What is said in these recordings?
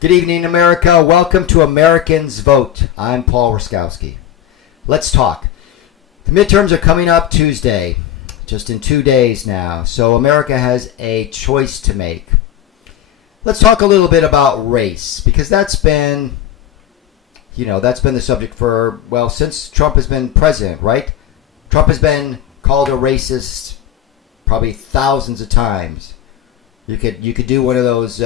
Good evening, America. Welcome to Americans Vote. I'm Paul Raskowski. Let's talk. The midterms are coming up Tuesday, just in 2 days now. So America has a choice to make. Let's talk a little bit about race, because that's been the subject for, since Trump has been president, right? Trump has been called a racist probably thousands of times. You could do one of those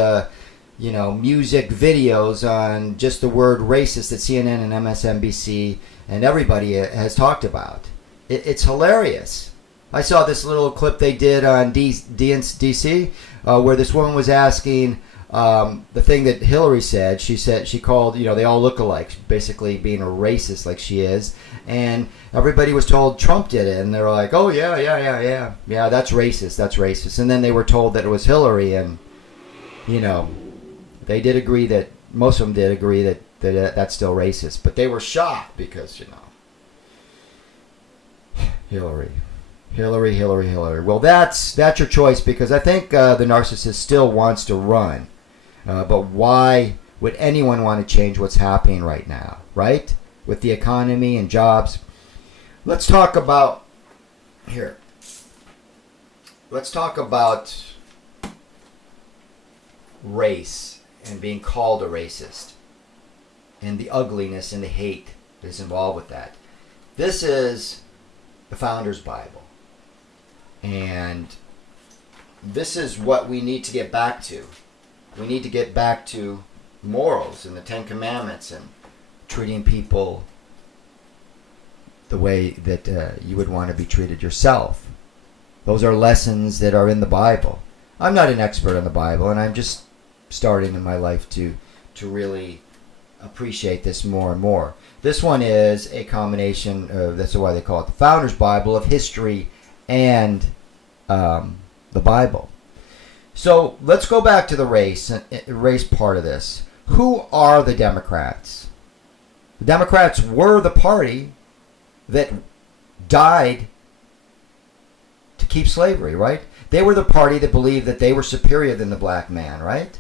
music videos on just the word racist that CNN and MSNBC and everybody has talked about. It's hilarious. I saw this little clip they did on DC where this woman was asking the thing that Hillary said. She called, they all look alike, basically being a racist like she is. And everybody was told Trump did it. And they were like, oh, yeah, that's racist. And then they were told that it was Hillary. And, they did agree that, most of them did agree that that's still racist. But they were shocked because, Hillary. Well, that's your choice, because I think the narcissist still wants to run. But why would anyone want to change what's happening right now, right? With the economy and jobs. Let's talk about race and being called a racist and the ugliness and the hate that is involved with that. This is the Founders Bible. And this is what we need to get back to. We need to get back to morals and the Ten Commandments and treating people the way that you would want to be treated yourself. Those are lessons that are in the Bible. I'm not an expert on the Bible, and I'm just starting in my life to really appreciate this more and more. This one is a combination of, that's why they call it the Founders Bible, of history and the Bible. So let's go back to the race part of this. Who are the Democrats? The Democrats were the party that died to keep slavery, right? They were the party that believed that they were superior than the black man, right?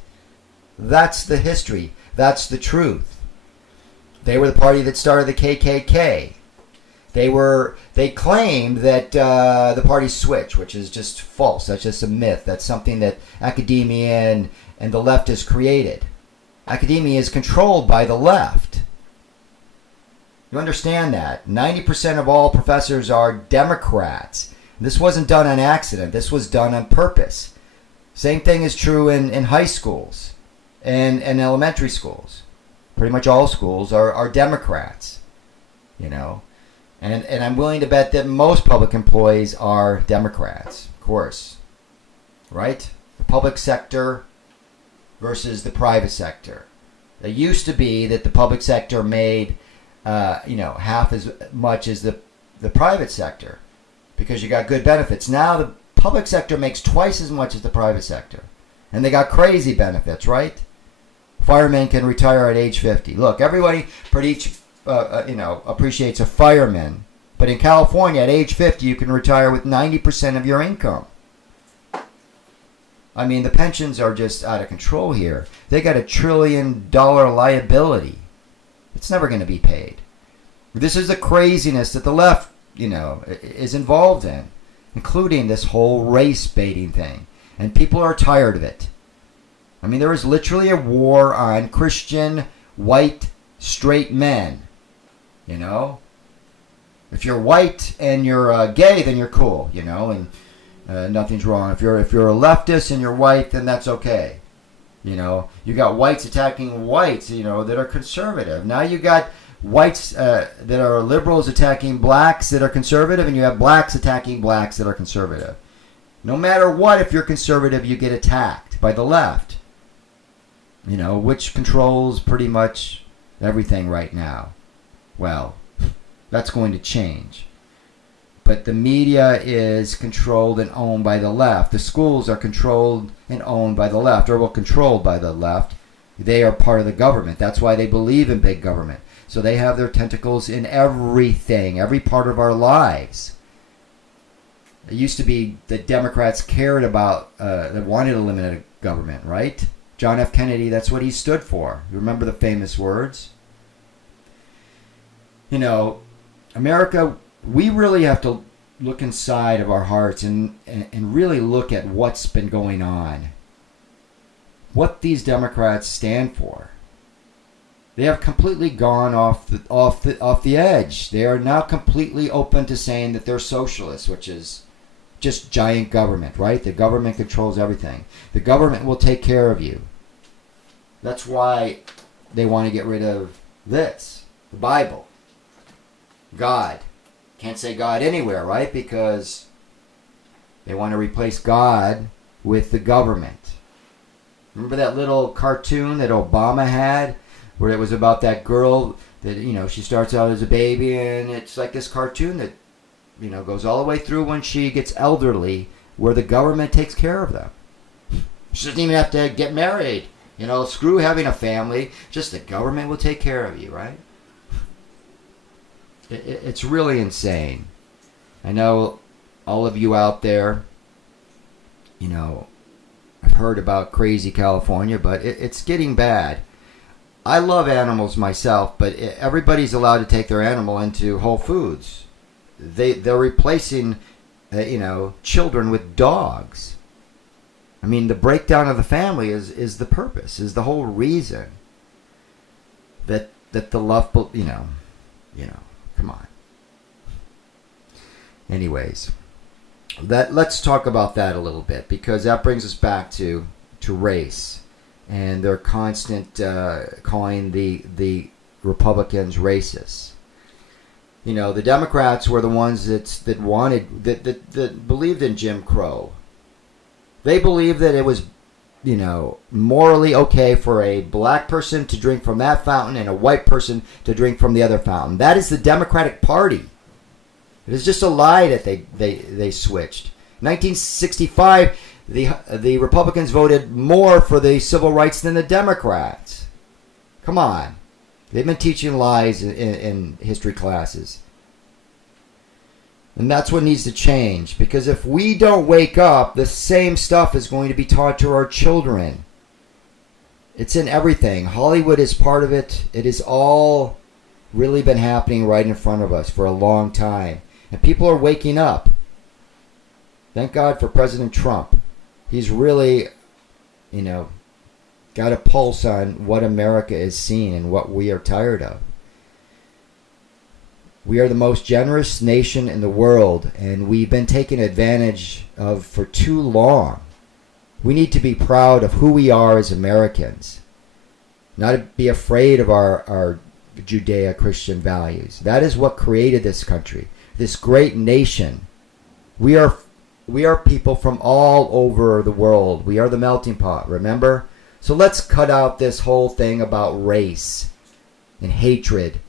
That's the history. That's the truth. They were the party that started the KKK. They claimed that the party switched, which is just false. That's just a myth. That's something that academia and the left has created. Academia is controlled by the left. You understand that? 90% of all professors are Democrats. This wasn't done on accident. This was done on purpose. Same thing is true in high schools and elementary schools. Pretty much all schools are Democrats, And I'm willing to bet that most public employees are Democrats, of course. Right? The public sector versus the private sector. It used to be that the public sector made, half as much as the private sector because you got good benefits. Now the public sector makes twice as much as the private sector. And they got crazy benefits, right? Firemen can retire at age 50. Look, everybody appreciates a fireman. But in California, at age 50, you can retire with 90% of your income. I mean, the pensions are just out of control here. They got $1 trillion liability. It's never going to be paid. This is the craziness that the left, is involved in, including this whole race baiting thing. And people are tired of it. I mean, there is literally a war on Christian, white, straight men. If you're white and you're gay, then you're cool, and nothing's wrong. If you're a leftist and you're white, then that's okay. You got whites attacking whites, that are conservative. Now you got whites that are liberals attacking blacks that are conservative, and you have blacks attacking blacks that are conservative. No matter what, if you're conservative, you get attacked by the left, which controls pretty much everything right now. Well, that's going to change. But the media is controlled and owned by the left. The schools are controlled and owned by the left, or controlled by the left. They are part of the government. That's why they believe in big government. So they have their tentacles in everything, every part of our lives. It used to be that Democrats cared about, that wanted to eliminate government, right? John F. Kennedy, that's what he stood for. You remember the famous words? You know, America, we really have to look inside of our hearts and really look at what's been going on. What these Democrats stand for. They have completely gone off the edge. They are now completely open to saying that they're socialists, which is just giant government, right? The government controls everything. The government will take care of you. That's why they want to get rid of this, the Bible, God. Can't say God anywhere, right? Because they want to replace God with the government. Remember that little cartoon that Obama had, where it was about that girl that, you know, she starts out as a baby, and it's like this cartoon that, you know, goes all the way through when she gets elderly, where the government takes care of them. She doesn't even have to get married. You know, screw having a family. Just the government will take care of you, right? It's really insane. I know all of you out there, you know, I've heard about crazy California, but it's getting bad. I love animals myself, but everybody's allowed to take their animal into Whole Foods. They're replacing, you know, children with dogs. I mean, the breakdown of the family is the purpose, is the whole reason that the love, you know, come on. Anyways, let's talk about that a little bit, because that brings us back to race and their constant calling the Republicans racist. You know, the Democrats were the ones that believed in Jim Crow. They believed that it was, you know, morally okay for a black person to drink from that fountain and a white person to drink from the other fountain. That is the Democratic Party. It is just a lie that they switched. 1965, the Republicans voted more for the civil rights than the Democrats. Come on. They've been teaching lies in history classes. And that's what needs to change. Because if we don't wake up, the same stuff is going to be taught to our children. It's in everything. Hollywood is part of it. It has all really been happening right in front of us for a long time. And people are waking up. Thank God for President Trump. He's really, you know, got a pulse on what America is seeing and what we are tired of. We are the most generous nation in the world, and we've been taken advantage of for too long. We need to be proud of who we are as Americans, not be afraid of our Judeo-Christian values. That is what created this country, this great nation. We are people from all over the world. We are the melting pot, remember? So let's cut out this whole thing about race and hatred.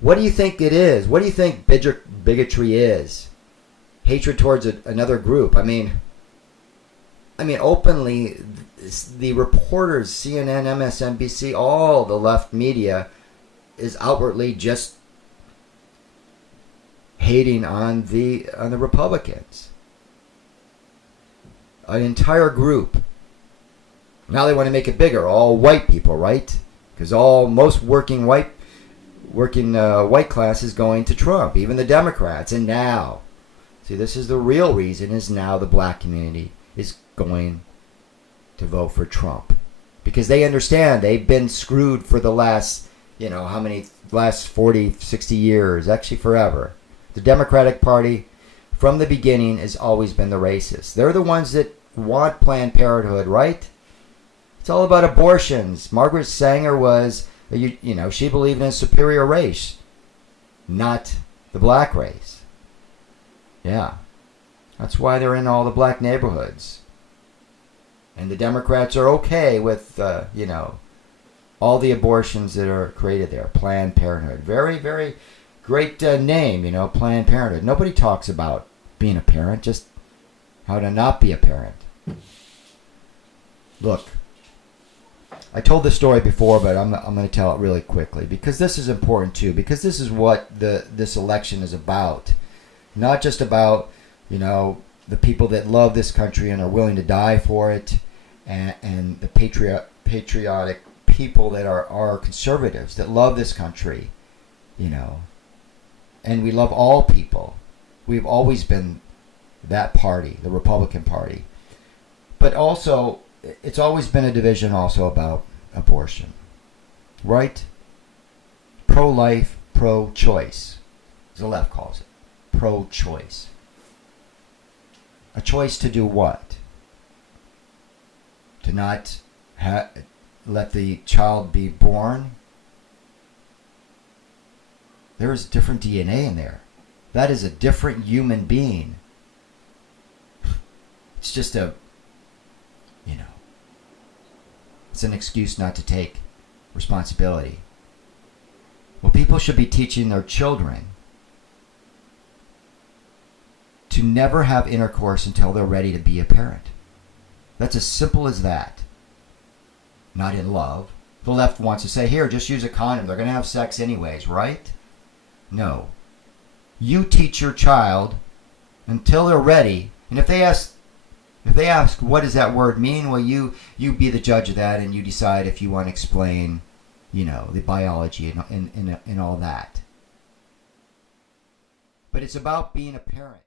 What do you think it is? What do you think bigotry is? Hatred towards another group. I mean, openly, the reporters, CNN, MSNBC, all the left media is outwardly just hating on the Republicans. An entire group. Now they want to make it bigger. All white people, right? Because most working white class is going to Trump, even the Democrats. And now, see, this is the real reason, is now the black community is going to vote for Trump. Because they understand they've been screwed for the last, last 40, 60 years, actually forever. The Democratic Party, from the beginning, has always been the racist. They're the ones that want Planned Parenthood, right? It's all about abortions. Margaret Sanger was, she believed in a superior race, not the black race. Yeah. That's why they're in all the black neighborhoods. And the Democrats are okay with, all the abortions that are created there. Planned Parenthood. Very, very great name, Planned Parenthood. Nobody talks about being a parent, just how to not be a parent. Look, I told this story before, but I'm going to tell it really quickly, because this is important too, because this is what this election is about. Not just about, the people that love this country and are willing to die for it, and the patriotic people that are conservatives, that love this country, and we love all people. We've always been that party, the Republican Party. But also, it's always been a division also about abortion, right? Pro-life, pro-choice, as the left calls it. Pro-choice. A choice to do what? To not let the child be born? There is different DNA in there. That is a different human being. It's just it's an excuse not to take responsibility. Well, people should be teaching their children to never have intercourse until they're ready to be a parent. That's as simple as that. Not in love. The left wants to say, here, just use a condom. They're going to have sex anyways, right? No. You teach your child until they're ready. And if they ask, what does that word mean? Well, you be the judge of that, and you decide if you want to explain, the biology and all that. But it's about being a parent.